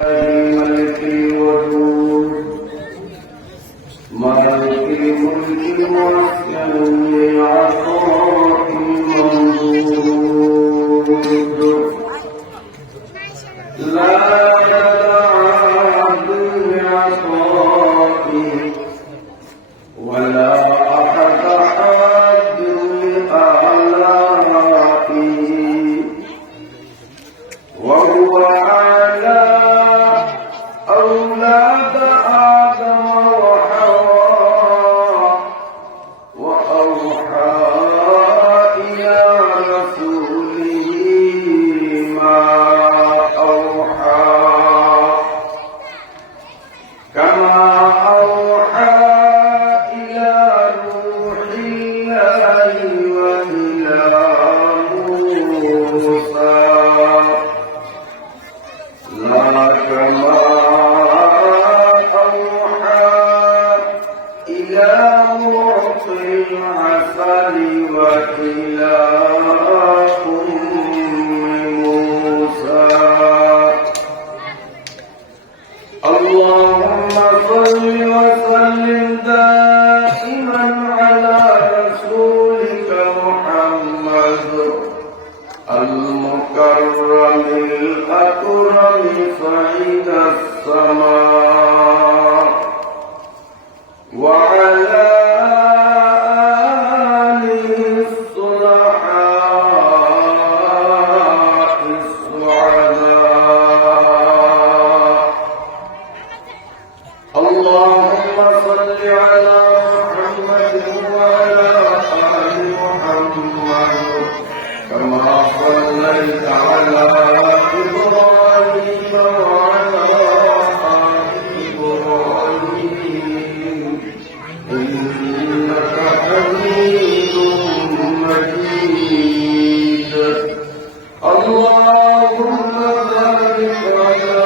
ملك الوجود مالك الملك المحسن للعطاء الممدود لا يدع بعطائه ولا أحد حاد لآلائه وهو على أولاد آدم وحواء وأوحى إلى رسوله ما أوحى كما أوحى إلى نوح الله وإلى موسى لا كما أوحى إلى معطي العسل وإلى أم موسى اللهم صل وسلم دائما على رسولك محمد المكرم الأكرم صعيد السماء وعلى آله الصلحاء السعداء اللهم صل على محمد وعلى آل محمد كما صليت على إبراهيم وعلى آل إبراهيم إنك حميد مجيد اللهم بارك على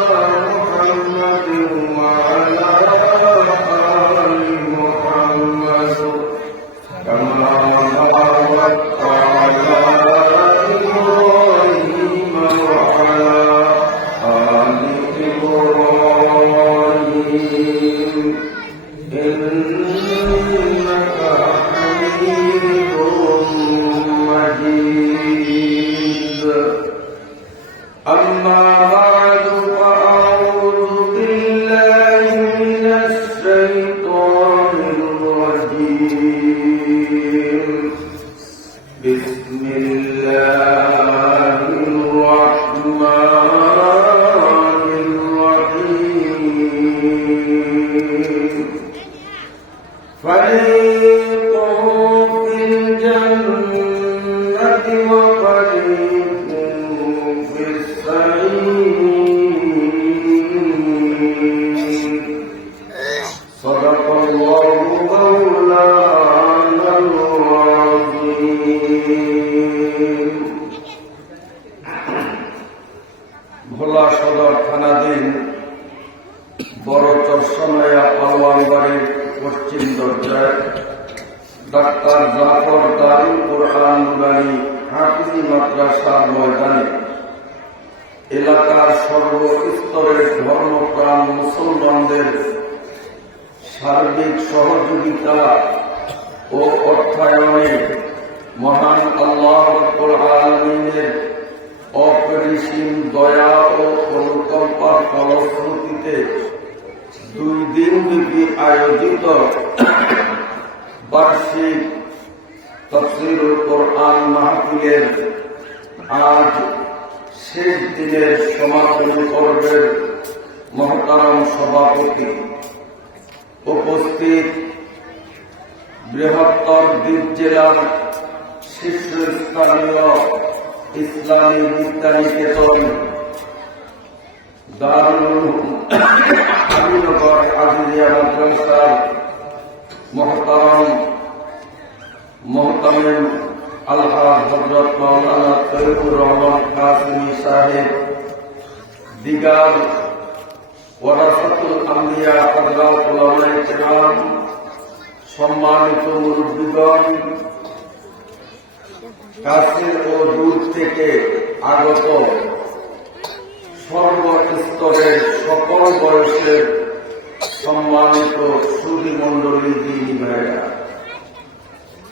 محمد وعلى آل محمد كما باركت على إبراهيم وعلى آل إبراهيم إنك حميد مجيد أما بعد فأعوذ بالله من الشيطان الرجيم بسم الله الرحمن الرحيم فريق في الجنة وفريق في السعير صدق الله مولانا العظيم ভোলা সদর থানাধীন বড় চরসনাইয়া পালোয়ান বাড়ির পশ্চিম দরজায় ডাক্তার জাফর দারুল কোরআন নুরানী হাফিজি মাদ্রাসার ময়দানে এলাকার সর্বস্তরের ধর্মপ্রাণ মুসলমানদের সার্বিক সহযোগিতা ও অর্থায়নে মহান আল্লাহ রাব্বুল আলামিনের অপরিসীম দয়া ও অনুকম্পার ফলশ্রুতিতে 2 দিনব্যাপী আয়োজিত বার্ষিক তাফসীরুল কোরআন মাহফিলের আজ শেষ দিনের সমাপনী পর্বের মহতারাম সভাপতি উপস্থিত বৃহত্তর দ্বীপ জেলার শীর্ষস্থানীয় ইসলামী বিদ্যানিকেতন দারুল আমিনগর আজিজিয়া মাদ্রাসার মোহতামিম আলহাজ হযরত মাওলানা তৈয়বুর রহমান কাসেমী সাহেব দিগার ওয়ারাসাতুল আম্বিয়া হযরত উলামায়ে কেরাম সম্মানিত মুরব্বিগণ কাছের ও দূর থেকে আগত সর্বস্তরের সকল বয়সের সম্মানিত সুধী মণ্ডলী দিনী ভাইরা,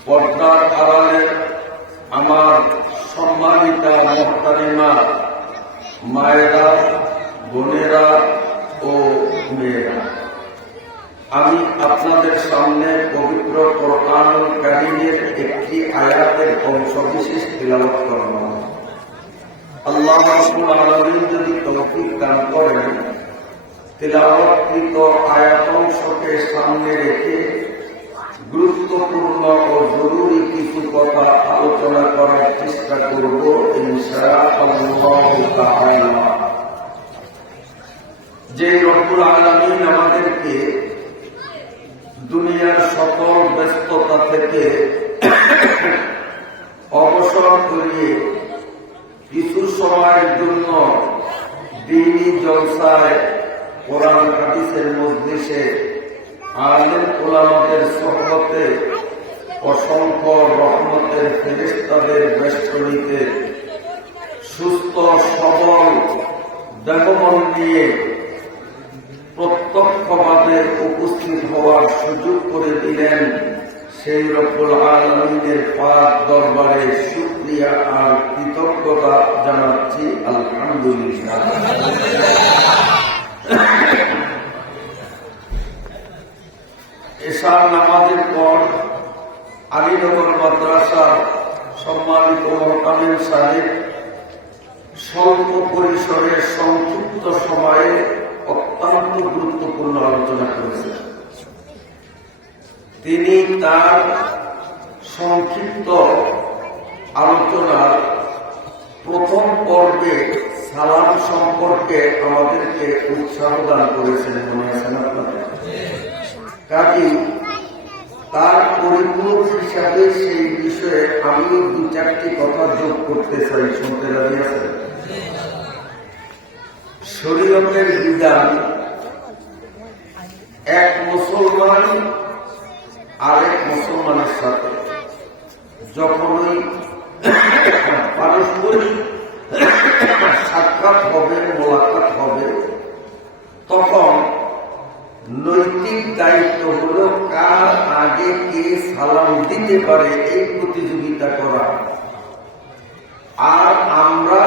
পর্দার আড়ালে আমার সম্মানিতা মুহতারিমা মায়েরা, বোনেরা ও মেয়েরা, আমি আপনাদের সামনে পবিত্র কোরআনুল কারীমের একটি আয়াতের অংশ বিশেষ তিলাওয়াত করব। আল্লাহ রাব্বুল আলামিন যদি তৌফিক দান করেন, তিলাওয়াতকৃত আয়াতাংশকে সামনে রেখে গুরুত্বপূর্ণ ও জরুরি কিছু কথা আলোচনা করার চেষ্টা করব ইনশাআল্লাহ তাআলা। যে রব্বুল আলামিন আমাদেরকে দুনিয়ার সকল ব্যস্ততা থেকে অবসর করিয়ে কিছু সময়ের জন্য দ্বীনি জলসায় কোরআন হাদিসের মজলিসে আলেম উলামাদের সোহবতে অসংখ্য রহমতের ফেরেশতাদের বেষ্টনীতে সুস্থ সবল দেহমন নিয়ে প্রত্যক্ষভাবে উপস্থিত হওয়ার সুযোগ করে দিলেন, সেই রব্বুল আলামিনের পাক দরবারে শুকরিয়া আর কৃতজ্ঞতা জানাচ্ছি আলহামদুলিল্লাহ। এশার নামাজের পর আলীনগর মাদ্রাসার সম্মানিত মোহতামিম সাহেব স্বল্প পরিসরে সংক্ষিপ্ত সময়ে অত্যন্ত গুরুত্বপূর্ণ আলোচনা করেছেন। তিনি তার সংক্ষিপ্ত আলোচনার প্রথম পর্বে সালাম সম্পর্কে আমাদেরকে উৎসাহ দান করেছেন, মনে আছেন আপনাদের? কাজী তার পরিপূরক হিসাবে সেই বিষয়ে আমিও দু চারটি কথা যোগ করতে চাই, শুনতে রাজি আছেন? শরীয়তের বিধান এক মুসলমান আরেক মুসলমানের সাথে যখনই পারস্পরিক সাক্ষাৎ হবে, মোলাকাত হবে, তখন নৈতিক দায়িত্ব হল কার আগে কে সালাম দিতে পারে এই প্রতিযোগিতা করা। আর আমরা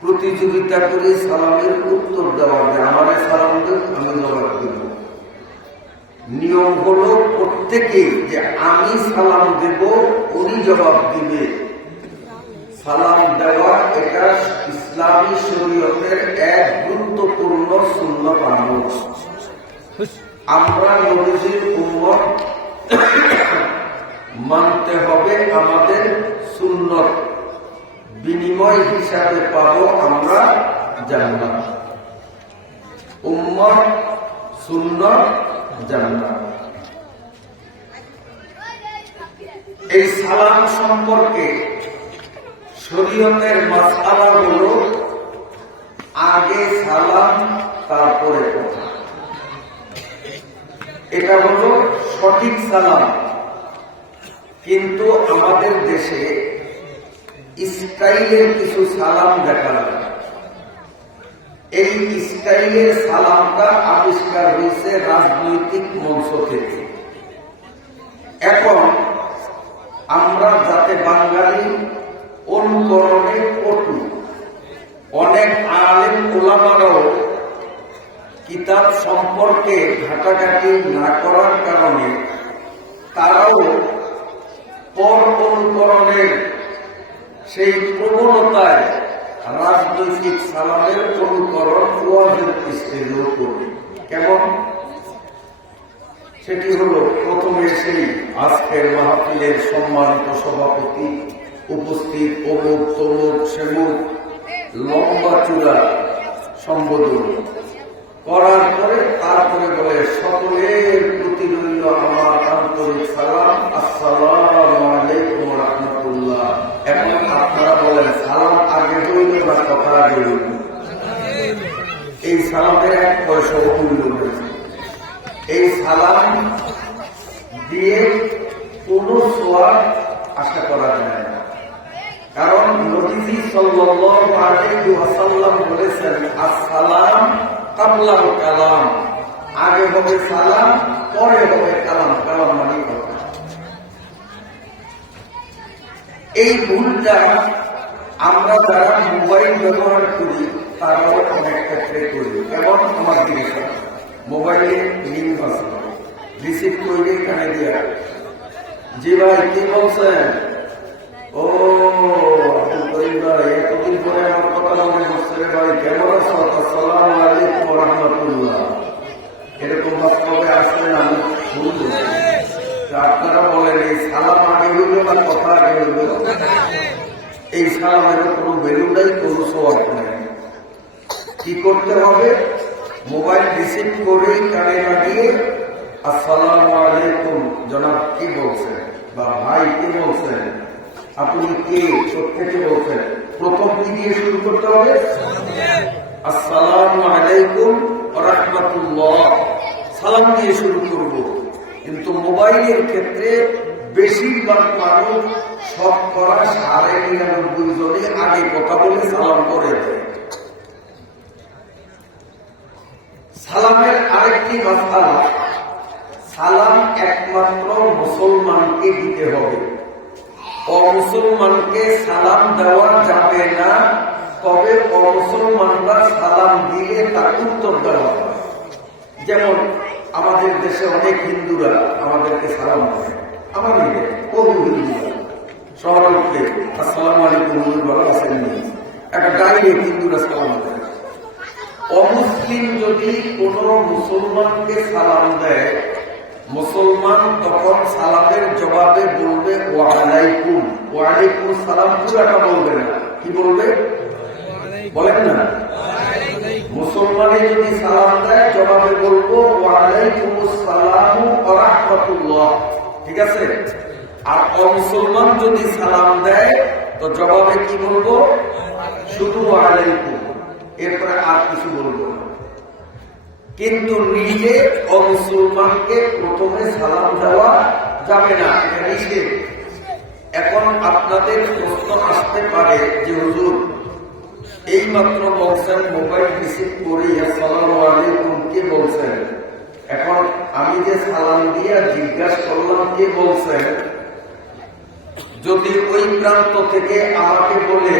প্রতিযোগিতা করে সালামের উত্তর দেওয়া যায়, আমাদের সালাম দেব, আমি জবাব দেব। নিয়ম হল প্রত্যেকে যে আমি সালাম দেব, উনি জবাব দিবে। সালাম দেওয়া এটা ইসলামী শরীয়তের এক গুরুত্বপূর্ণ সুন্নাত আমল। আমরা নবীজির উম্মত, মানতে হবে আমাদের সুন্নত, বিনিময় হিসাবে পাবো আমরা জান্নাত। উম্মত, সুন্নত, জান্নাত। এই সালাম সম্পর্কে শরীয়তের মাসআলা হলো আগে সালাম তারপরে কথা। এটা হলো সঠিক সালাম। কিন্তু আমাদের দেশে স্টাইলের কিছু সালাম দেখা যায়। এই স্টাইলের সালামটা আবিষ্কার হয়েছে রাজনৈতিক মঞ্চ থেকে। এখন আমরা যাতে বাঙালি অনুকরণে পটু, অনেক আলেম ওলামারাও কিতাব সম্পর্কে ঘাটাঘাটি না করার কারণে তারাও পর অনুকরণের সেই প্রবণতায় রাজনৈতিক সালামের অনুকরণ ওয়াজের স্টেজেও করবে। কেমন? সেটি হল প্রথমে সেই আজকের মাহফিলের সম্মানিত সভাপতি উপস্থিত অমুক তমুক সেমুক লম্বা চূড়া সম্বোধন করার পরে তারপরে বলে সকলের প্রতি রইল আমার আন্তরিক সালাম, আসসালামু আলাইকুম ওয়া রাহমাতুল্লাহ। এখন আপনারা বলেন সালাম আগে হইল না কথা আগে হইল? এই সালামের এক পয়সা মূল্য রয়েছে। এই সালাম দিয়ে কোনো সোয়াব আশা করা যায় না। কারণ নবীজি সাল্লাল্লাহু আলাইহি ওয়াসাল্লাম বলেছেন, আসসালাম কাবলাল কালাম, আগে হবে সালাম, পরে হবে কালাম। কালাম মানে কথা। এই ভুলটা আমরা যারা মোবাইল ব্যবহার করি তারাও অনেক ক্ষেত্রে করি। এবং আমার দিকে মোবাইলে লিঙ্ক আছে, রিসিভ করলে কানে দিয়া, জি ভাই কি বলছেন, ও ভাই এতদিন পরে আমার কথা মনে হচ্ছে রে ভাই, কেমন আছো, আসসালামু আলাইকুম ওয়া রাহমাতুল্লাহ, এরকম বাস্তবে আসলে আমি ভুল। আপনারা বলেন এই সালাম আগে হইল না কথা আগে হইল? এই সালামের কোনো ভ্যালু নাই, কোনো সওয়াব নাই। কি করতে হবে? মোবাইল রিসিভ করেই কানে লাগিয়ে আসসালামু আলাইকুম জনাব কি বলছেন, বা ভাই কি বলছেন, আপনি কে, থেকে বলছেন, প্রথম কি দিয়ে শুরু করতে হবে? আসসালামু আলাইকুম ওয়া রাহমাতুল্লাহ, সালাম দিয়ে শুরু করব। কিন্তু মোবাইলের ক্ষেত্রে বেশিরভাগ মানুষ শতকরা 99.5 জনে আগে কথা বলে সালাম করে দেয়। সালামের আরেকটি মাসআলা, সালাম একমাত্র মুসলমানকে দিতে হবে, অমুসলমানকে সালাম দেওয়া যাবে না। তবে অমুসলমানরা সালাম দিলে তার উত্তর দেওয়া হয়। যেমন আমাদের দেশে অনেক হিন্দুরা আমাদেরকে সালাম দেয়, আমাদের বহু হিন্দুরা শহরে উঠলে আসসালামু আলাইকুম ভালো আছেন, একটা ডাইরেক্ট হিন্দুরা সালাম দেয়। অমুসলিম যদি কোন মুসলমানকে সালাম দেয়, মুসলমান তখন সালামের জবাবে বলবে ওয়ালাইকুম, ওয়ালাইকুম সালাম পুরাটা বলবে না। কি বলবে বলেন না? মুসলমানে যদি সালাম দেয় জবাবে বলবো ওয়ালাইকুম আসসালাম ওয়া রাহমাতুল্লাহ, ঠিক আছে? আর অমুসলমান যদি সালাম দেয় তো জবাবে কি বলবো? শুধু ওয়ালাইকুম, এরপরে আর কিছু বলবো না। কিন্তু নিজে অমুসলমানকে প্রথমে সালাম দেওয়া যাবে না, এটা নিষেধ। এখন আপনাদের প্রশ্ন আসতে পারে যে হুজুর এই মাত্র বলছেন মোবাইল রিসিভ করে আসসালামু আলাইকুম কে বলছেন, এখন আমি যে সালাম দিয়া জিজ্ঞাসা করলাম কে বলছেন, যদি ওই প্রান্ত থেকে আমাকে বলে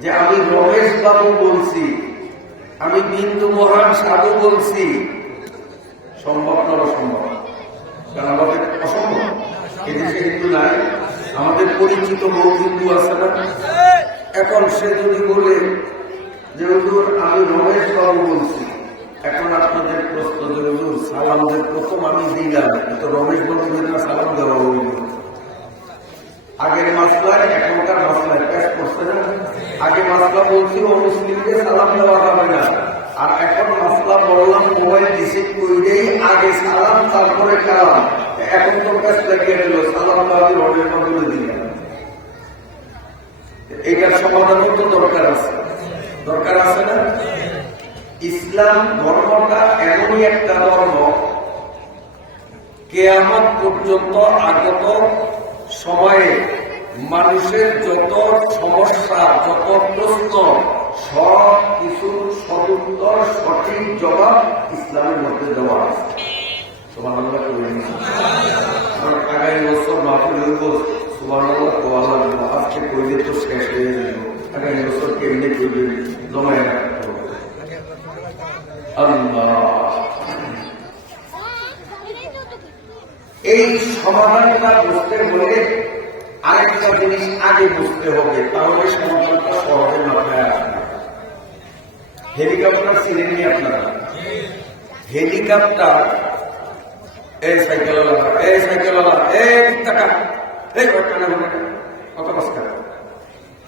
যে আমি রমেশ বাবু বলছি, আমি বিন্দু মহান সাধু বলছি, সম্ভব না? অসম্ভব। কারণ আমাদের অসম্ভব, এদেশে হিন্দু নাই, আমাদের পরিচিত বহু হিন্দু আছে না। এখন সে যদি বলে যে হুজুর আমি রমেশ বাবু বলছি, এখন আপনাদের প্রশ্ন যে হুজুর সালাম যে প্রথম আমি দিলাম, তো রমেশ বাবু না সালাম দেওয়া হইল। আগের মাসলায় এখনকার মাসলায় পেশ করছে না। আগে মাসলা বলছি ও মুসলিমকে সালাম দেওয়া যাবে না, আর এখন মাসলা বললাম মোবাইল রিসিভ করলেই আগে সালাম তারপরে কালাম। এখন তো পেশ লাগিয়ে দিল সালাম দেওয়া রমেশ বাবু দিলাম। এইটার সমাধান তো দরকার আছে, দরকার আছে না? ইসলাম ধর্মটা এমনই একটা ধর্ম, কিয়ামত পর্যন্ত আগত সময়ে মানুষের যত সমস্যা, যত প্রশ্ন, সব কিছুর সদুত্তর সঠিক জবাব ইসলামের মধ্যে দেওয়া আছে। সুবহানাল্লাহ কইলেন, আগামী বছর মাহফিল হইব, সুবহানাল্লাহ কোয়া লাগবে, আজকে কইলে তো শেষ হয়ে যাবে, আগামী বছর কেমনি কইবে জমায় রাখতে হবে। আল্লাহ, এই সমাধানটা বুঝতে হলে আরেকটা জিনিস আগে বুঝতে হবে, তাহলে সমাধানটা সহজে মাথায় আসবে। হেলিকপ্টার ছিলেন নি আপনারা? হেলিকপ্টার, এই সাইকেলওয়ালা, এই সাইকেলওয়ালা, এই টাকা, এই ঘটনা হবে কত কষ্ট,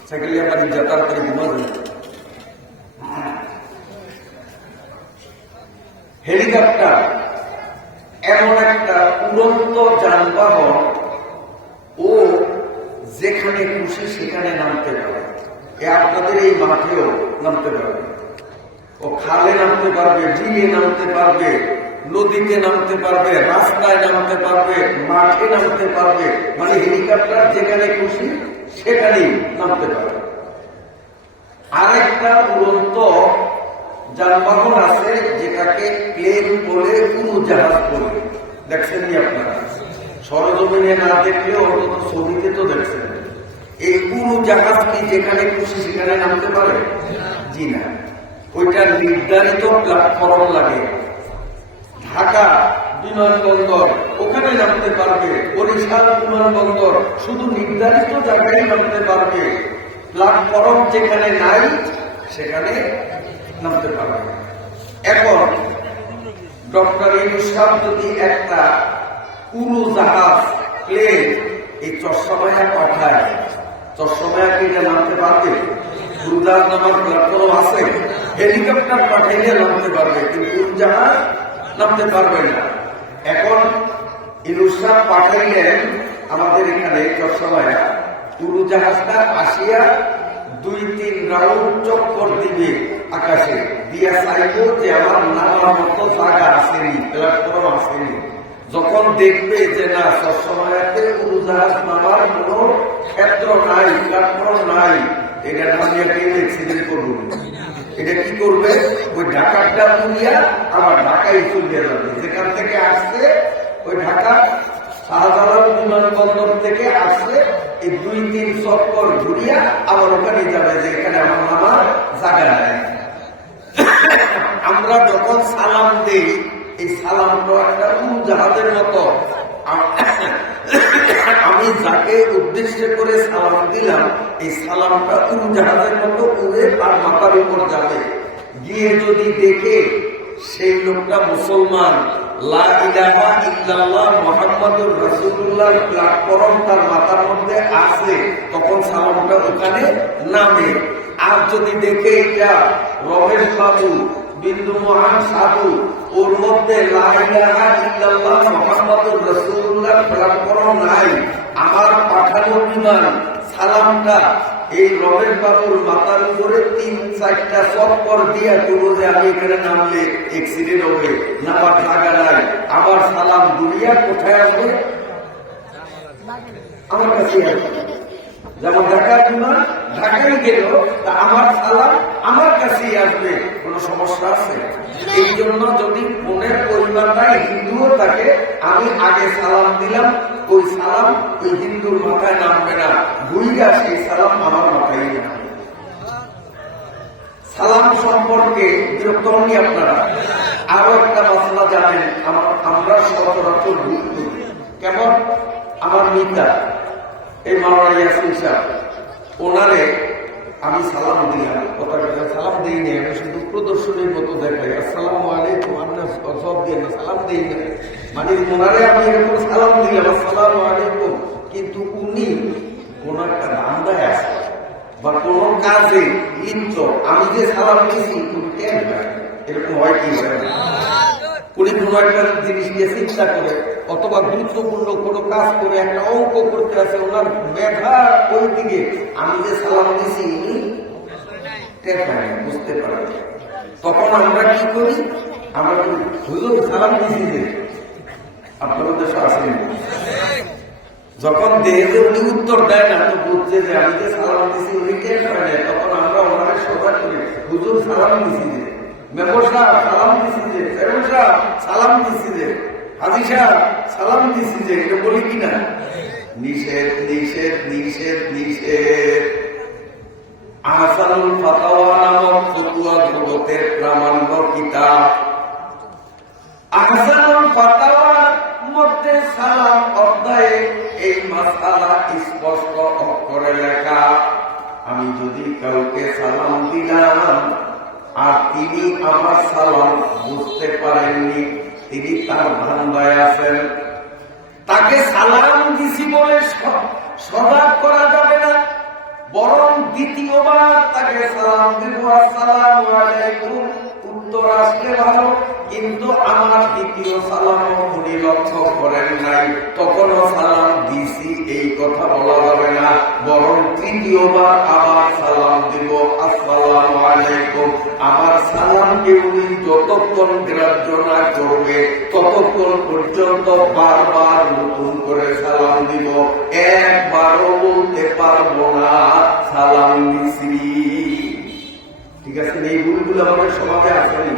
সাইকেল নিয়ে আপনার যাতায়াত করে ঘুমাবে। হেলিকপ্টার এমন একটা উড়ন্ত যানবাহন, ও যেখানে খুশি সেখানে নামতে পারে। আপনাদের এই মাঠেও নামতে পারবে, ও খালে নামতে পারবে, বিলে নামতে পারবে, নদীতে নামতে পারবে, রাস্তায় নামতে পারবে, মাঠে নামতে পারবে। মানে হেলিকপ্টার যেখানে খুশি সেখানেই নামতে পারে। আরেকটা উড়ন্ত যানবাহন আছে যেটাকে প্লেন বলে, উড়োজাহাজ বলে। দেখছেন নি আপনারা? সরজমিনে না দেখলে অন্তত ছবিতে তো দেখছেন। এই উড়োজাহাজ কি যেখানে খুশি সেখানে নামতে পারে? জি না, ওইটা নির্ধারিত প্ল্যাটফর্ম লাগে। ঢাকা বিমানবন্দর ওখানে নামতে পারবে, বরিশাল বিমানবন্দর শুধু নির্ধারিত জায়গায় নামতে পারবে। প্ল্যাটফর্ম যেখানে নাই সেখানে নামতে পারবে। এখন ডক্টর ইউনূস যদি একটা উড়োজাহাজ প্লেন এই চরসামায়া পাঠায়, চরসামায়া কি এটা নামতে পারবে? উড়োজাহাজ নামার প্ল্যাটফর্ম আছে, হেলিকপ্টার পাঠাইলে নামতে পারবে, কিন্তু উড়োজাহাজ নামতে পারবে না। এখন ইউনূস পাঠাইলেন আমাদের এখানে চরসামায়া, উড়োজাহাজটা আসিয়া 2-3 রাউন্ড চক্কর দিবে আকাশে, দিয়া চাইবো যে আমার নামার মতো জায়গা আসেনি, প্ল্যাটফর্ম আসেনি। যখন দেখবে যে না চরসামায়াতে উড়োজাহাজ নামার কোন ক্ষেত্র নাই, প্ল্যাটফর্ম নাই, এটা নামিয়ে কেউ অ্যাক্সিডেন্ট করবে। এটা কি করবে? ওই ঢাকাটা মুড়িয়া আবার ঢাকায় চলে যাবে। যেখান থেকে আসছে ওই ঢাকা শাহজালাল বিমানবন্দর থেকে আসলে এই 2-3 চক্কর ঘুরিয়া আবার ওখানে যাবে যে এখানে আমার নামার জায়গা নাই। আমরা যখন সালাম দেই, এই সালামটা একটা উড়োজাহাজের মতো। আমি যাকে উদ্দেশ্য করে সালাম দিলাম, এই সালামটা উড়োজাহাজের মতো উড়ে তার মাথার উপর যাবে। গিয়ে যদি দেখে সেই লোকটা মুসলমান, লা ইলাহা ইল্লাল্লাহ মুহাম্মাদুর রাসূলুল্লাহ প্ল্যাটফর্ম তার মাথার মধ্যে আছে, তখন সালামটা ওখানে নামে। আর যদি দেখে এটা রমেশ বাবু, বিন্দু মহান সাধু, ওর মধ্যে লা ইলাহা ইল্লাল্লাহ মুহাম্মাদুর রাসূলুল্লাহ প্ল্যাটফর্ম নাই, আমার পাঠানো বিমান সালামটা এই রমেশ বাবুর মাথার উপরে 3-4টা চক্কর দিয়া তুলো যে আমি এখানে নামলে অ্যাক্সিডেন্ট হবে, নামার জায়গা নাই, আমার সালাম দুনিয়া কোথায় আসবে? আমার কাছে আসবে। যেমন ঢাকার বিমান ঢাকায় গেল, তা আমার সালাম আমার কাছেই আসবে। কোন সমস্যা আছে? এই জন্য যদি মনের পরিবারটাই হিন্দুও থাকে, আমি আগে সালাম দিলাম, ওই সালাম ওই হিন্দুর মাথায় নামবে না, ঘুরিয়া সেই সালাম আমার মাথায় নামবে। সালাম সম্পর্কে বিরক্ত হননি আপনারা? আরো একটা মশলা জানেন, আমরা সচরাচর ভুল করি। কেমন? আমার মিতা এই মাওলানা ইয়াসিন সাহেব, ওনারে আমি সালাম দিলাম, কথা সালাম দিই না, আমি শুধু প্রদর্শনীর মতো দেখাই, আসসালামু আলাইকুম, আমরা সব দিয়ে না সালাম দিই না, মানে ওনারে আমি এরকম সালাম দিলাম আসসালামু আলাইকুম, কিন্তু উনি কোন একটা ধান্দায় আছে বা কোন কাজে লিপ্ত, আমি যে সালাম দিয়েছি উনি কেন এরকম হয় কি? উনি কোন একটা জিনিস নিয়ে চিন্তা করে অথবা গুরুত্বপূর্ণ কোনো কাজ করে একটা অঙ্ক করতে আছে, ওনার মেধা ওই দিকে, আমি যে সালাম দিছি উনি বুঝতে পারেন। তখন আমরা কি করি? আমরা হুজুর সালাম দিছি যে আপনার দেশে আসেন, যখন দেহে উনি উত্তর দেয় না তো বুঝছে যে আমি যে সালাম দিছি উনি টের পায় না, তখন আমরা ওনাকে সজাগ করি, হুজুর সালাম দিছি যে, মেম্বার সাহেব সালাম দিছি যে, চেয়ারম্যান সাহেব সালাম দিছি যে, হাজি সাহেব সালাম দিছি যে, এটা বলি কিনা? নিষেধ নিষেধ নিষেধ নিষেধ। আহসানুল ফাতাওয়া নামক ফতুয়া জগতের প্রামাণ্য কিতাব আহসানুল ফাতাওয়ার মধ্যে সালাম অধ্যায়ে এই মাসআলা স্পষ্ট অক্ষরে লেখা। আমি যদি কাউকে সালাম দিলাম আর তিনি আমার সালাম বুঝতে পারেননি, তিনি তার ধান্দায় আছেন, তাকে সালাম দিছি বলে সজাগ করা যাবে না, বরং দ্বিতীয়বার তাকে সালাম দিব আসসালামু আলাইকুম, উত্তর আসলে ভালো, কিন্তু আমার দ্বিতীয় সালামও উনি লক্ষ্য করেন নাই, তখনও সালাম দিছি এই কথা বলা যাবে না, বরং তৃতীয়বার আবার সালাম দিব, আসসালামু আলাইকুম। আমার সালামকে উনি যতক্ষণ গ্রাহ্য না করবে ততক্ষণ পর্যন্ত বারবার নতুন করে সালাম দিব, একবারও বলতে পারবো না সালাম দিছি। ঠিক আছে, এই ভুলগুলো আমাদের সমাজে আসেনি,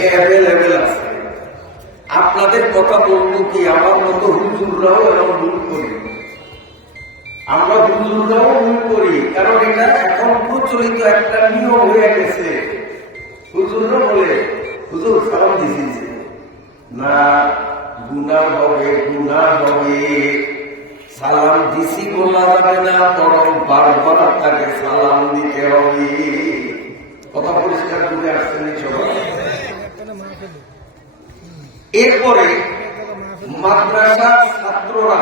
অ্যাভেলেবেল আছে। আপনাদের কথা বলবো কি, আমার মতো হুজুররাও এমন ভুল করি, আমরা হুজুররাও ভুল করি, কারণ এটা এখন প্রচলিত একটা নিয়ম হয়ে গেছে। হুজুররা বলে হুজুর সালাম দিয়েছি না, গুনাহ হবে, গুনাহ হবে, সালাম দিছি বলা যাবে না, বরং বারবার তাকে সালাম দিতে হবে। কথা পরিষ্কার করে আসছেন সবাই? এরপরে মাদ্রাসার ছাত্ররা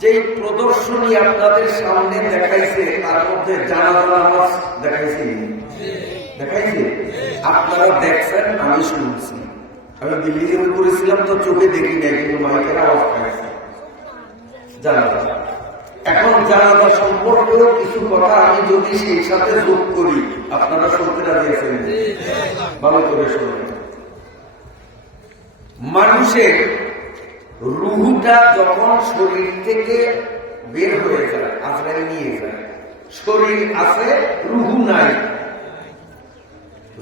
যেই প্রদর্শনী আপনাদের সামনে দেখাইছে, তার মধ্যে জানাজা নামাজ দেখাইছে, দেখাইছে, আপনারা দেখছেন, আমি শুনছি। আমি বিল্ডিং এ করেছিলাম তো চোখে দেখি নাই, কিন্তু মাইকের আওয়াজ পাইছে জানাজা। এখন জানাজা সম্পর্কেও কিছু কথা আমি যদি সেই সাথে যোগ করি, আপনারা শুনতে রাজি আছেন? ভালো করে শুনুন। মানুষের রুহুটা যখন শরীর থেকে বের হয়ে যায়, আজরাইল নিয়ে যায়, শরীর আছে রুহু নাই,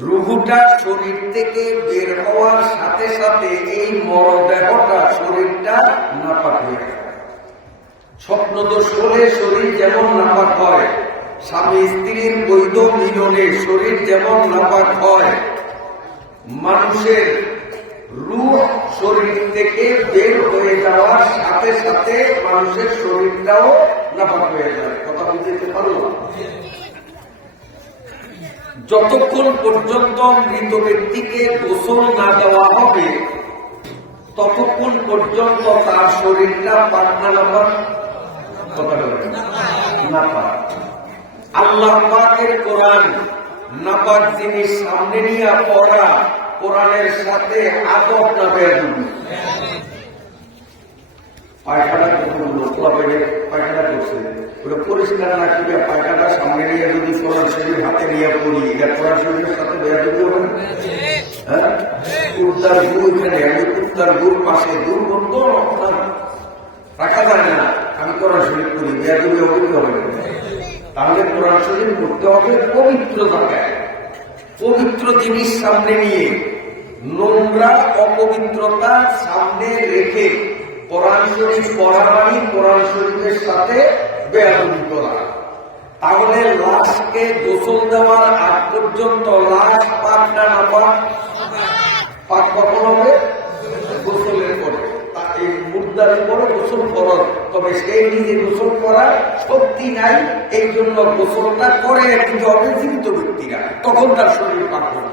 রুহুটা শরীর থেকে বের হওয়ার সাথে সাথে এই মরদেহটা, শরীরটা নাপাক হয়ে যায়। স্বপ্নদোষ হলে শরীর যেমন নাপাক হয়, স্বামী স্ত্রীর বৈধ মিলনে শরীর যেমন নাপাক হয়, মানুষের রূহ শরীর থেকে বের হয়ে যাওয়ার সাথে সাথে মানুষের শরীরটাও নাপাক হয়ে যায়। কথা বুঝতে পারলো? যতক্ষণ পর্যন্ত মৃত ব্যক্তিকে গোসল না দেওয়া হবে ততক্ষণ পর্যন্ত তার শরীরটা পাক না নাপাক? কথা বলেন নাপাক। আল্লাহ পাকের কোরআন নাপাক জিনিস সামনে নিয়ে পড়া কোরআনের সাথে আদব না বেয়াদবি। পায়খানা পায়খানা করছে, ওটা পরিষ্কার না করে পায়খানা সামনে নিয়ে যদি কোরআন শরীফ হাতে নিয়ে পড়ি, এটা কোরআন শরীফের সাথে বেয়াদবি হবে না? হ্যাঁ, কুত্তার গু এখানে, আমি কুত্তার গুর পাশে দুর্গন্ধ রাখা যায় না, আমি কোরআন শরীফ করি, বেয়াদবি হবে কি হবে? তাহলে কোরআন শরীফ করতে হবে পবিত্র জায়গায়, পবিত্র জিনিস সামনে নিয়ে, নোংরা অপবিত্রতা সামনে রেখে কোরআন শরীফ পড়া মানে কোরআন শরীফের সাথে বেয়াদবি করা। তাহলে লাশকে গোসল দেওয়ার আগ পর্যন্ত লাশ পাক না নাপাক? পাক কখন হবে? গোসলের পরে। এই মুর্দার পরে গোসল ফরজ, তবে সেই নিজে গোসল করার শক্তি নাই, এই জন্য গোসলটা করে কিন্তু জীবিত ব্যক্তিরা, তখন তার শরীর পাক হবে।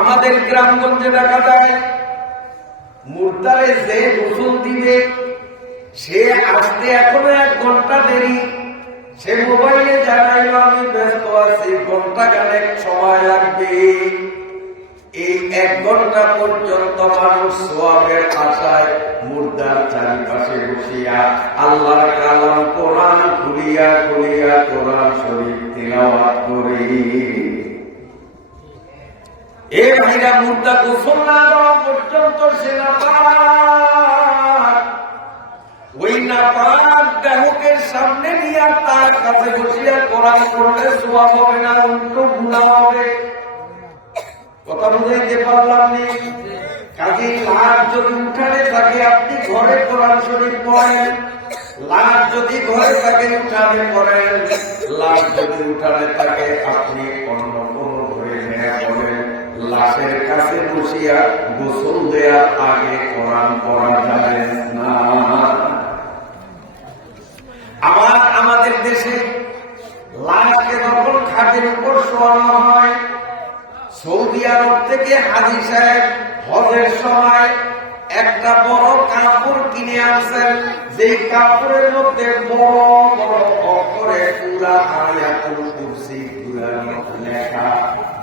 আমাদের গ্রামগঞ্জে দেখা যায় মুর্দারে যে গোসল দিবে সে আসতে এখনো 1 ঘন্টা দেরি, সে মোবাইলে জানাইল আমি ব্যস্ত আছি, ঘন্টা খানেক সময় লাগবে। এই 1 ঘন্টা পর্যন্ত মানুষ সওয়াবের আশায় মুর্দার চারিপাশে বসিয়া আল্লাহর কালাম কোরআন খুলিয়া খুলিয়া কোরআন শরীফ তিলাওয়াত করে। এ ভাইরা, মুর্দা গোসল না দেওয়া পর্যন্ত সে নাপাক। ওই নাপাক দেহকের সামনে নিয়ে তার কাছে বসিয়া কোরআন পড়লে সওয়াব হবে না, উল্টো গুনাহ হবে। কথা বুঝাইতে পারলাম নি? কাজে লাশ যদি উঠানে থাকে আপনি ঘরে কোরআন শরীফ পড়েন, লাশ যদি ঘরে থাকে উঠানে পড়েন, লাশ যদি উঠানে থাকে আপনি অন্য কোনো ঘরে নিয়ে পড়েন। লাশের কাছে বসিয়া গোসল দেওয়ার আগে কোরআন পড়া যাবে না। আবার আমাদের দেশে লাশকে যখন খাটের উপর শোয়ানো হয়, সৌদি আরব থেকে হাজী সাহেব হজের সময় একটা বড় কাপড় কিনে আনছেন, যে কাপড়ের মধ্যে বড় বড় অক্ষরে পুরা আয়াতুল কুরসি পুরা লেখা,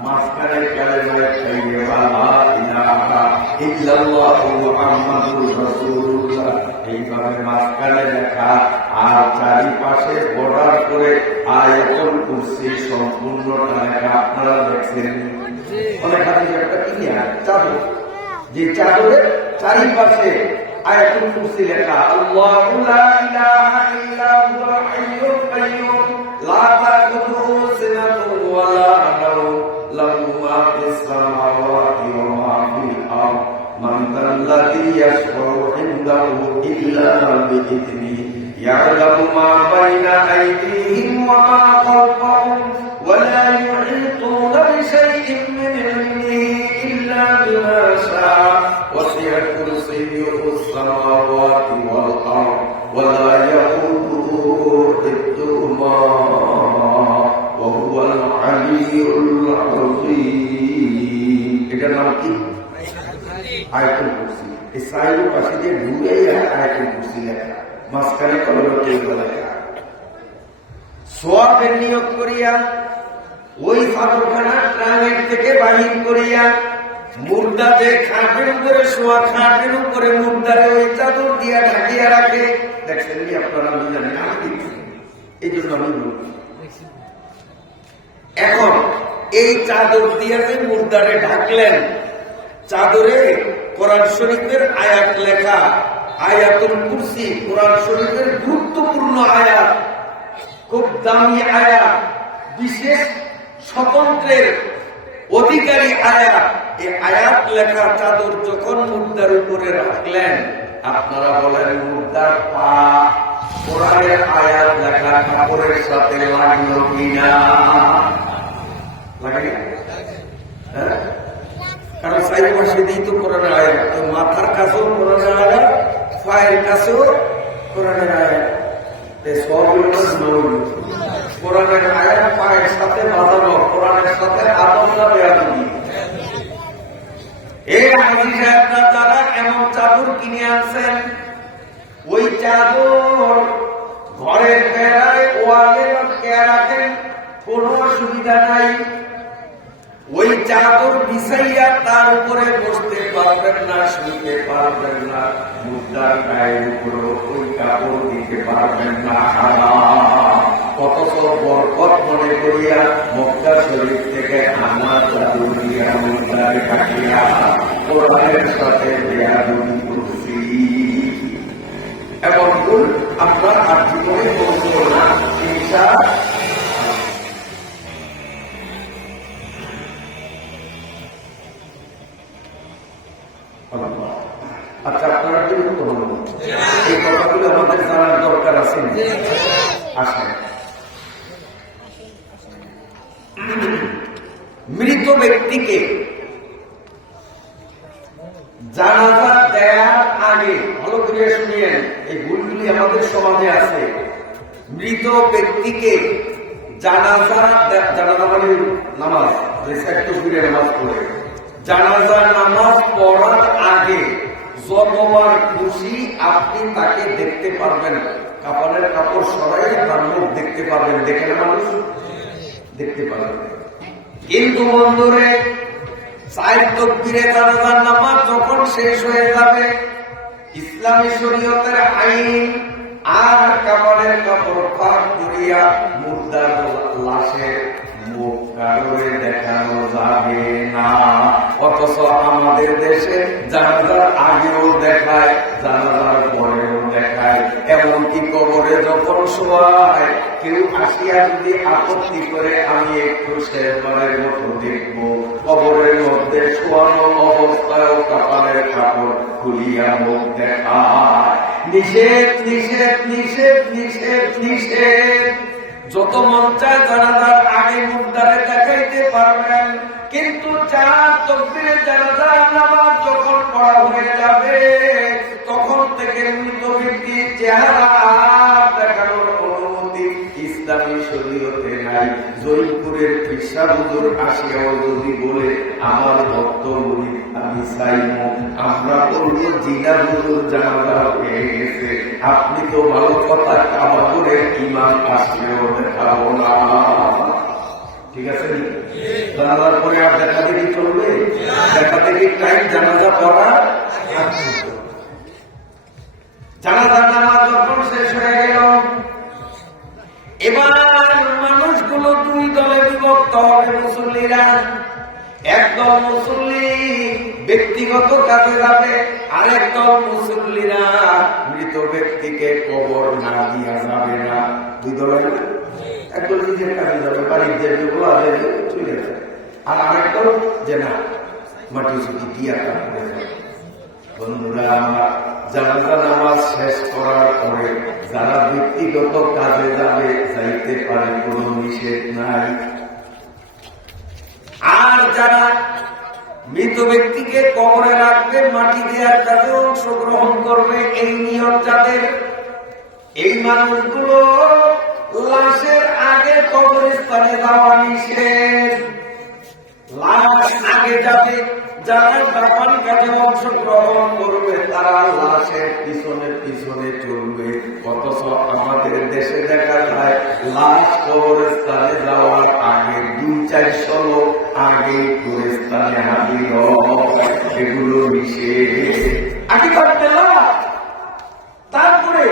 মাঝখানে কালেমায়ে ইল্লাল্লাহু মুহাম্মাদুর রাসূলুল্লাহ এইভাবে মাঝখানে লেখা, আর চারিপাশে বর্ডার করে আয়াতুল কুরসি সম্পূর্ণটা লেখা। আপনারা দেখছেন অনেক হাদিস একটা কি চাদর, যে চাদরের চারিপাশে আয়াতুল কুরসি লেখা, আল্লাহু লা ইলাহা ইল্লা হুয়াল হাইয়ুল কাইয়্যুম লা তাখুযুহু সিনাতুন ওয়া লা নাওম লাহু মা ফিস সামাওয়াতি ওয়া মা ফিল আরদ মান যাল্লাযী ইয়াশফাউ ইনদাহু ইল্লা বিইذনিহি ইয়ালামু মা বাইনা আইদিহিম ওয়া মা খালফাহুম ওয়া লা ইউহিতুনা বিশাইইন মিন ইলমিহি ইল্লা বিমা শাআ ওয়াসি'a কুরসিয়্যুহু السماوات والأرض ولا يئوده حفظهما وهو العلي العظيم. এটার নাম কি? আয়াতুল কুরসি। এই সাইডের পাশে দিয়ে ঢুকে আয়াতুল কুরসি লেখা, মাঝখানে কলমে লেখা। সওয়াবের নিয়ত করিয়া ওই চাদরখানা ট্রাঙ্গের থেকে বাহির করিয়া মুর্দা যে খাটের উপরে শোয়া, খাটের উপরে মুর্দারে ওই চাদর দিয়া ঢাকিয়া রাখে। দেখছেন কি আপনারা? আমি জানি না, এই জন্য আমি বলছি। এখন এই চাদর দিয়ে যে মুর্দারে ঢাকলেন, চাদরে কোরআন শরীফের আয়াত লেখা, আয়াতুল কুরসি কোরআন শরীফের গুরুত্বপূর্ণ আয়াত, খুব দামি আয়াত, বিশেষ স্বতন্ত্রের অধিকারী আয়াত। এই আয়াত লেখা চাদর যখন মুর্দার উপরে রাখলেন, আপনারা বলেন মুর্দার পা কোরআনের আয়াত লেখা কাপড়ের সাথে লাগলো কিনা? লাগে না? কারণ চারিপাশে দিই তো কোরআনের আয়াত, তো মাথার কাছেও কোরআনের আয়াত, পায়ের কাছেও কোরআনের আয়াত। কোরআনের আয়াত পায়ের সাথে বাঁধানো, কোরআনের সাথে আদমটা বেয়াদবি। এই হাজী সাহেবরা যারা এমন চাদর কিনে আনছেন, ওই চাদর ঘরের বেড়ায় ওয়ালে রাখেন, কোনো অসুবিধা নাই। ওই চাদর বিছাইয়া তার উপরে বসতে পারবেন না, শুনতে পারবেন না, মুদ্রার গায়ের উপরে ওই কাপড় দিতে পারবেন না। কত বরকত মনে করিয়া মক্কা শরীফ থেকে আনা চাদর দিয়া মুদ্রায় কাটিয়া কোরআনের সাথে বেয়াদবি করছি। এবং আপনার আর জীবনে বলছিল না ইনশাআল্লাহ। আচ্ছা, আপনারা কি বলুন? এই কথাগুলো আমাদের জানার দরকার আছে। আসেন, মৃত ব্যক্তিকে জানাজা দেওয়ার আগে ভালো করে শুনিয়েন, এই ভুলগুলি আমাদের সমাজে আছে। মৃত ব্যক্তিকে জানাজা মানে নামাজ, নামাজ পড়ে, জানাজা নামাজ পড়ার আগে যতবার খুশি আপনি তাকে দেখতে পারবেন, কাপড়ের কাপড় সরাই তার মুখ দেখতে পারবেন। দেখে না মানুষ? দেখতে পারবেন। কিন্তু বন্ধুরে, 4 তাকবীরে জানাজার নামাজ যখন শেষ হয়ে যাবে, ইসলামী শরীয়তের আইন আর কাপড়ের কাপড় ফাঁক করিয়া মুর্দার লাশের মুখ কারোরে দেখানো যাবে না। অথচ আমাদের দেশে জানাজার আগেও দেখায়, জানাজার পরেও দেখায়। এমনকি কবরে যখন শোয়ায়, কেউ আসিয়া যদি আপত্তি করে আমি একটু শেষবারের মতো দেখব, কবরের মধ্যে শোয়ানো অবস্থায় কপালের কাপড় খুলিয়া মুখ দেখায়। নিষেধ, নিষেধ, নিষেধ, নিষেধ, নিষেধ। যত মন চায় জানাজার আগে মুর্দারে দেখাইতে পারবেন, কিন্তু 4 তাকবীরে জানাজার নামাজ যখন পড়া হয়ে যাবে, তখন থেকে মৃত ব্যক্তির চেহারা দেখানোর অনুমতি ইসলামী শরীয়তে নাই। জয়পুরের পিসা হুজুর আসিয়াও যদি বলে আমার ভক্ত মুরিদ আমি চাইব, আমরা বলবো জিনা হুজুর জানাজা হয়ে গেছে, আপনি তো ভালো কথা কাবা করে ইমাম আসলেও দেখাবো না। ঠিক আছে? জানাজার পরে আর দেখা দেখি চলবে? দেখা দেখি টাইম জানাজা পড়া জানাজার নামাজ যখন শেষ হয়ে গেল, এবার মানুষগুলো দুই দলে বিভক্ত হবে। মুসল্লিরা, একদল মুসল্লি ব্যক্তিগত কাজে যাবে, আর একদল মুসল্লিরা মৃত ব্যক্তিকে কবর না দিয়া যাবে না। দুই দলে, একদল নিজের কাজে যাবে, বাড়ির যেগুলো আছে চলে যাবে, আর আরেকদল যে না মাটি সুটি দিয়া কাজ করে যাবে। বন্ধুরা, জানাজা নামাজ শেষ করার পরে যারা ব্যক্তিগত কাজে যাবে যাইতে পারে, কোন নিষেধ নাই। আর যারা মৃত ব্যক্তিকে কবরে রাখবে, মাটি দেওয়ার কাজে অংশগ্রহণ করবে, এই নিয়ম যাদের, এই মানুষগুলো লাশের আগে কবরস্থানে যাওয়া নিষেধ। লাশ আগে যাবে, যারা দাফন কাজে অংশগ্রহণ করবে তারা লাশের পিছনে পিছনে চলবে। অথচ আমাদের দেশে দেখা যায় লাশ কবরস্থানে যাওয়ার আগে 2-400 লোক আগে কবরস্থানে হাজির হয়। এগুলো নিষেধ। আগে করতে তারপরে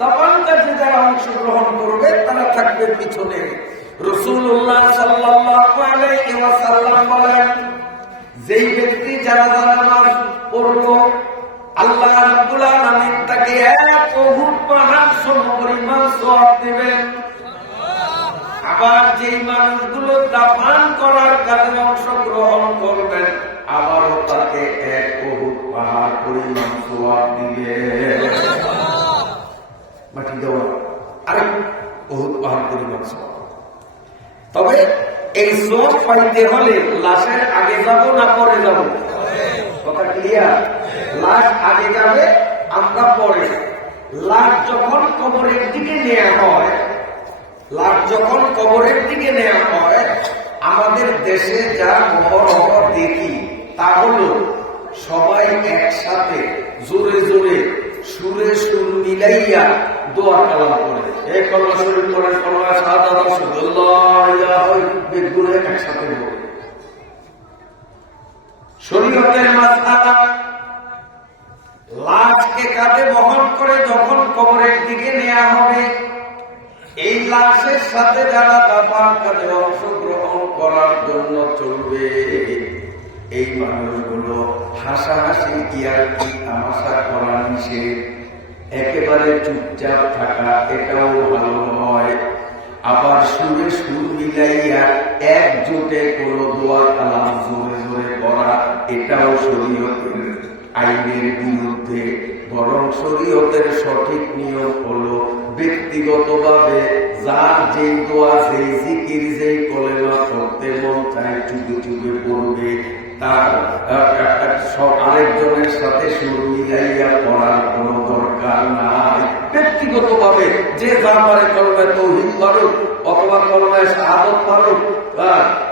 দাফন কাজে যারা অংশগ্রহণ করবে তারা থাকবে পিছনে। রাসূলুল্লাহ সাল্লাল্লাহু আলাইহি ওয়াসাল্লাম বলেন, যেই ব্যক্তি জানাজা নামাজ পড়ল, আল্লাহ রাব্বুল আলামিন তাকে এক উহুদ পাহাড় সমপরিমাণ সওয়াব দিবেন। আবার যেই মানুষগুলো দাফন করার কাজে অংশগ্রহণ করবেন, আবারও তাকে এক উহুদ পাহাড় পরিমাণ সওয়াব দিবেন। মাটি দেওয়া আরেক উহুদ পাহাড় পরিমাণ সওয়াব। তবে এই সওয়াব পাইতে হলে লাশের আগে যাব না পরে যাব? কথা ক্লিয়ার? লাশ আগে যাবে, আমরা পরে। লাশ যখন কবরের দিকে নেওয়া হয়, লাশ যখন কবরের দিকে নেওয়া হয়, আমাদের দেশে যা অহরহ দেখি তা হলো সবাই একসাথে জোরে জোরে সুরে সুর মিলাইয়া দোয়া কালাম করে, এই কলমা শরীফ পড়েন, কলমা শাহাদাত আল্লাহু ইলাহা বেগুনে একসাথে বলে। শরীয়তের মাসআলা, লাশকে কাঁধে বহন করে যখন কবরের দিকে নেওয়া হবে, এই লাশের সাথে যারা দাফন কাজে অংশগ্রহণ করার জন্য চলবে, এই মানুষগুলো হাসাহাসি ইয়ার্কি তামাশা করা নিষেধ। একেবারে চুপচাপ থাকা এটাও ভালো নয়। আবার সুরে সুর মিলাইয়া একজোটে কোনো দোয়া কালাম জোরে জোরে করা, এটাও শরীয়তের আইনের বিরুদ্ধে। বরং শরীয়তের সঠিক নিয়ম হলো ব্যক্তিগতভাবে যার যেই দোয়া, যেই জিকির, যেই কলেমা পড়তে মন চায় চুপে চুপে পড়বে, তার আরেকজনের সাথে সুর মিলাইয়া পড়ার কোন দরকার নাই। ব্যক্তিগতভাবে যে যা পারে, কলমায় তাওহীদ পারুক অথবা কলমায় শাহাদাত পারুক,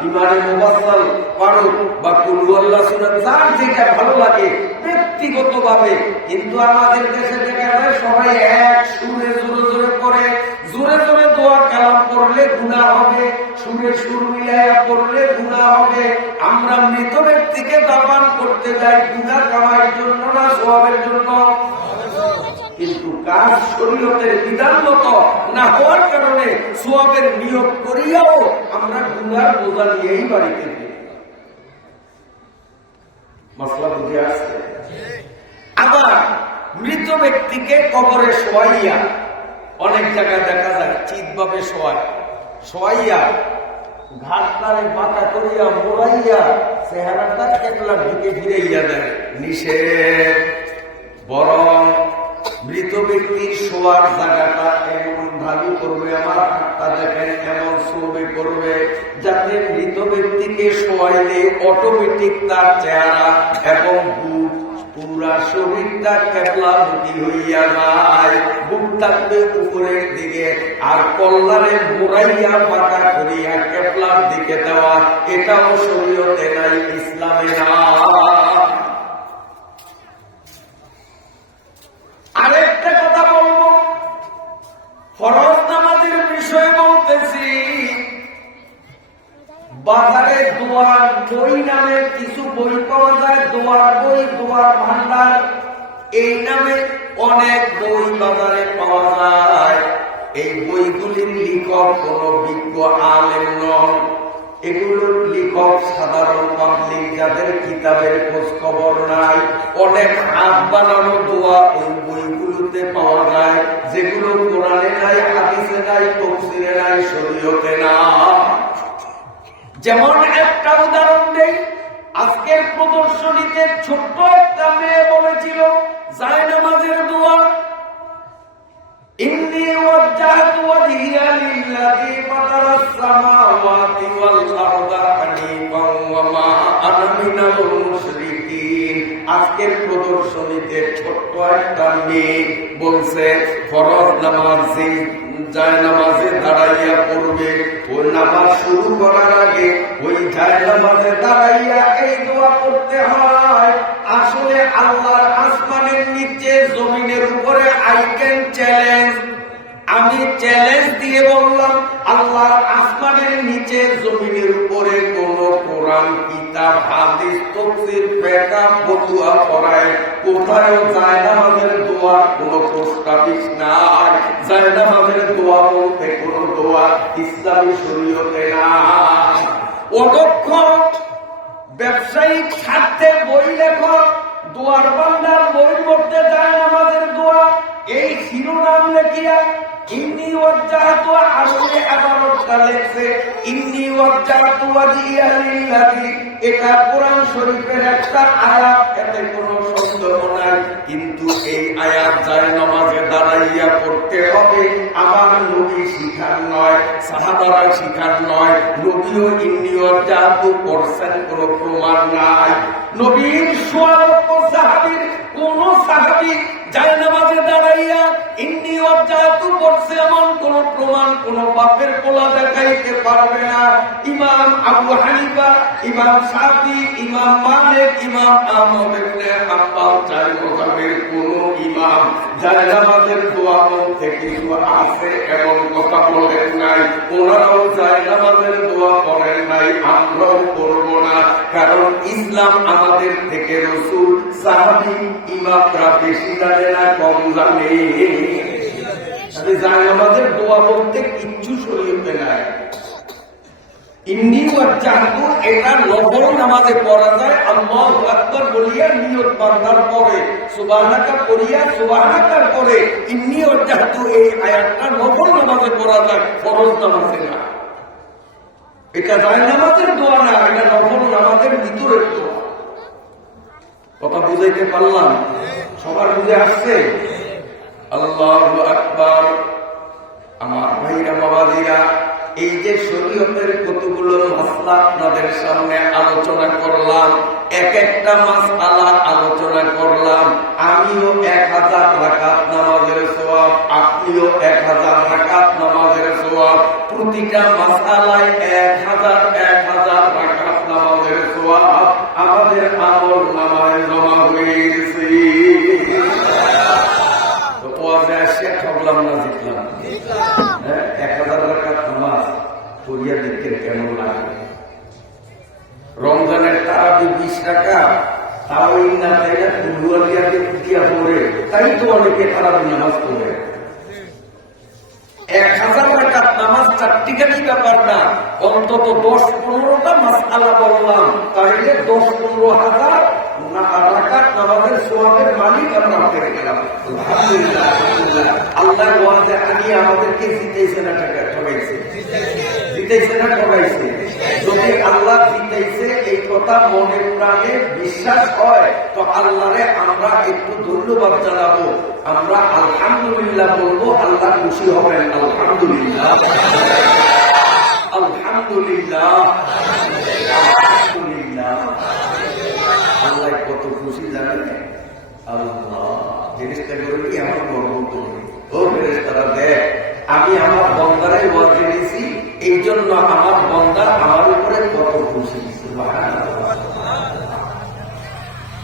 ইমানে মুফাসসাল পারুক বা কুল হুয়াল্লাহু সুরা, যার যেটা ভালো লাগে ব্যক্তিগতভাবে। কিন্তু আমাদের দেশে দেখা যায় সবাই এক সুরে জোরে জোরে পড়ে। জোরে জোরে দোয়া কালাম পড়লে গুনাহ হবে, সুরে সুর মিলাইয়া পড়লে গুনাহ হবে। আমরা মৃত ব্যক্তিকে দাফন করতে যাই গুনাহ কামাইয়ের জন্য না সওয়াবের জন্য? কিন্তু কাজ শরীয়তের বিধানমত না হওয়ার কারণে সওয়াবের নিয়ত করিয়াও আমরা গুনার বোঝা নিয়েই বাড়িতে ফিরি। মাসলা বুঝে আসছে? আবার মৃত ব্যক্তিকে কবরে শোয়াইয়া, অনেক জায়গায় দেখা যায় চিৎভাবে শোয়াইয়া ঘাটটারে পাতা করিয়া মোড়াইয়া চেহারাটা কেবলার দিকে ফিরাইয়া দেয়, নিষেধ। বরং মৃত ব্যক্তির শোয়ার জায়গাটা এমন ভালো করবে, আমার হাতটা দেখেন এমন ছবি করবে, যাতে মৃত ব্যক্তিকে শোয়াইলে অটোমেটিক তার চেহারা এবং বুক, পুরা শরীরটা কেবলামুখী হইয়া যায়। বুক থাকবে উপরের দিকে, আর কল্লারে মোড়াইয়া পাকা করিয়া কেবলার দিকে দেওয়া, এটাও শরীয়তে নাই, ইসলামে না। আরেকটা কথা বলবো, ফরজ নামাজের বিষয় বলতেছি। বাজারে দোয়ার বই নামে কিছু বই পাওয়া যায়, দোয়ার বই, দোয়ার ভান্ডার। এই নামে অনেক বই বাজারে পাওয়া যায়। এই বইগুলির লেখক কোন বিজ্ঞ আলেম নন, এগুলোর লেখক সাধারণ পাবলিক, যাদের কিতাবের খোঁজ খবর নাই। অনেক হাত বানানো দোয়া ওই বইগুলোতে পাওয়া যায়, যেগুলো কোরআনে নাই, হাদিসে নাই, তাফসীরে নাই, শরীয়তে নাই। যেমন একটা উদাহরণ দেই, আজকের প্রদর্শনীতে ছোট্ট একটা মেয়ে বলেছিল জায়নামাজের দোয়া, ইন্নী ওয়াজ্জাহতু ওয়াজহিয়া লিল্লাযী ফাতারাস সামাওয়াতি ওয়াল আরদা হানিফান ওয়া মা আনা মিনাল মুশরিকিন। আজকের প্রদর্শনীতে ছোট্ট একটা মেয়ে বলছে ফরজ নামাজে জায়নামাজে দাঁড়াইয়া পড়বে, ওই নামাজ শুরু করার আগে ওই জায়নামাজে দাঁড়াইয়া এই দোয়া করতে হয়। আসলে আল্লাহর আসমানের নিচে জমিনের উপরে আই ক্যান চ্যালেঞ্জ, আমি চ্যালেঞ্জ দিয়ে বললাম আল্লাহর আসমানের নিচে জমিনের উপরে কোন কোরআন কিতাব হাদিস তাফসীর ফিকহ ফতোয়া পড়ায় কোথাও জায়নামাজের দোয়া কোন প্রস্তাবিত নাই। জায়নামাজের দোয়া বলতে কোন দোয়া ইসলামী শরীয়তে নাই। অদক্ষ ব্যবসায়িক স্বার্থে বই লেখক দোয়ার বান্দার বই পড়তে জায়নামাজের দোয়া এই শিরোনাম লেখিয়া ইন্নী ওয়াজ্জাহতু, আসলে আবারটা লেখছে ইন্নী ওয়াজ্জাহতু ওয়াজহিয়া লিল্লাযী। এটা কোরআন শরীফের একটা আয়াত, এতে কোনো সন্দেহ নাই, কিন্তু এই আয়াত জায়নামাজে দাঁড়াইয়া পড়তে হবে। আমার নবী শিখার নয়, সাহাবারা শিখার নয়, নবীও ইন্নী ওয়াজ্জাহতু পড়ছেন, কোনো প্রমাণ নাই। নবীর ১৬ লক্ষ সাহাবীর কোন সাহাবী জায়নামাজে দাঁড়াইয়া ইন্নী ওয়াজ্জাহতু পড়ছে এমন কোন প্রমাণ কোন বাপের পোলা দেখাইতে পারবে না। ইমাম আবু হানিফা, ইমাম শাফি, ইমাম মালিক, ইমাম আহমদ ইবনে হাম্বল, চার মাযহাবের কোন ইমাম জায়নামাজের দোয়া বলতে কিছু আছে এমন কথা বলেন নাই। ওনারাও জায়নামাজের দোয়া করেন নাই, আমরাও করব না, কারণ ইসলাম আমাদের থেকে রাসূল, সাহাবী, ইমামরা বেশি জানে না কম জানে। জায়নামাজের দোয়া বলতে কিচ্ছু শরীয়তে নাই। ইন্নী ওয়াজ্জাহতু এটা নফল নামাজে পড়া যায়, আল্লাহু আকবার বলিয়া নিয়ত বান্ধার পরে সুবহানাকা পড়িয়া সুবহানাকার পরে ইন্নী ওয়াজ্জাহতু এই আয়াতটা নফল নামাজে পড়া যায়, ফরজ নামাজে না। এটা জায়নামাজের দোয়া না, এটা নফল নামাজের ভিতরের দোয়া। কথা বুঝাইতে পারলাম? সবার বুঝে আসছে? আল্লাহু আকবার। আমার ভাইরা বাবাজিরা, এই যে শরীয়তের কতগুলো মাসলা আপনাদের সামনে আলোচনা করলাম, এক একটা মাসআলা আলোচনা করলাম। আমিও 1000 রাকাত নামাজের সওয়াব, আপনিও 1000 রাকাত নামাজের সওয়াব, প্রতিটা মাসআলায় 1000 রাকাত নামাজের সওয়াব আমাদের আমল নামায় জমা হয়ে গেছে। তো ওয়াজে আসে ভাবলাম না জিতলাম, 1000 রাকাত নামাজ পড়িয়া দেখতে কেমন লাগে। রমজানের তারাবি 20 টাকা, তাও না তাই না দুয়ারিয়াতে দিয়া পড়ে, তাই তো অনেকে তারাবি নামাজ পড়ে। 1000 রাকাত নামাজ চারটিখানি ব্যাপার না, অন্তত 10-15টা মাসআলা বললাম, তাহলে 10-15 হাজার রাকাত নামাজের সওয়াবের মালিক আমরা হয়ে গেলাম। আলহামদুলিল্লাহ, আল্লাহর ওয়াজে আনি আমাদেরকে জিতাইছে না টাকা ঠকাইছে? জিতাইছে না ঠকাইছে? যদি আল্লাহ জিতাইছে এই কথা মনে প্রাণে বিশ্বাস হয়, তো আল্লাহরে আমরা একটু ধন্যবাদ জানাবো, আমরা আলহামদুলিল্লাহ বলবো, আল্লাহ খুশি হবেন। আলহামদুলিল্লাহ, আলহামদুলিল্লাহ, আলহামদুলিল্লাহ। আল্লাহ কত খুশি জানেন? আল্লাহ জিনিসটা করে কি আমার গর্ব করি। ও ফেরেশতারা, দেখ আমি আমার বন্দারে ওয়াজে নিয়েছি, এই জন্য আমার বন্দা আমার উপরে কত খুশি।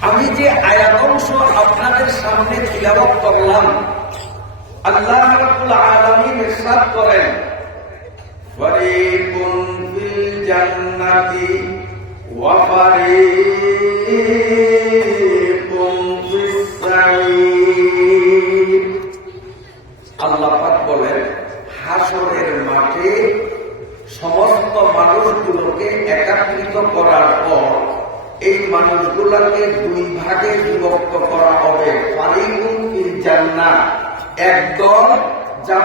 আমি যে আয়াত অংশ আপনাদের সামনে তিলাওয়াত করলাম, আল্লাহ রাব্বুল আলামিন ইরশাদ করেন, ফারিকুন ফিল জান্নাতি ওয়া ফারিকুন ফিস সাঈর। আল্লাহ পাক বলেন হাসরের মাঠে সমস্ত মানুষগুলোকে একত্রিত করার পর এই মানুষগুলোকে দুই ভাগে বিভক্ত করা হবে। ফারিকুন ফিল জান্নাহ, একদল যাবে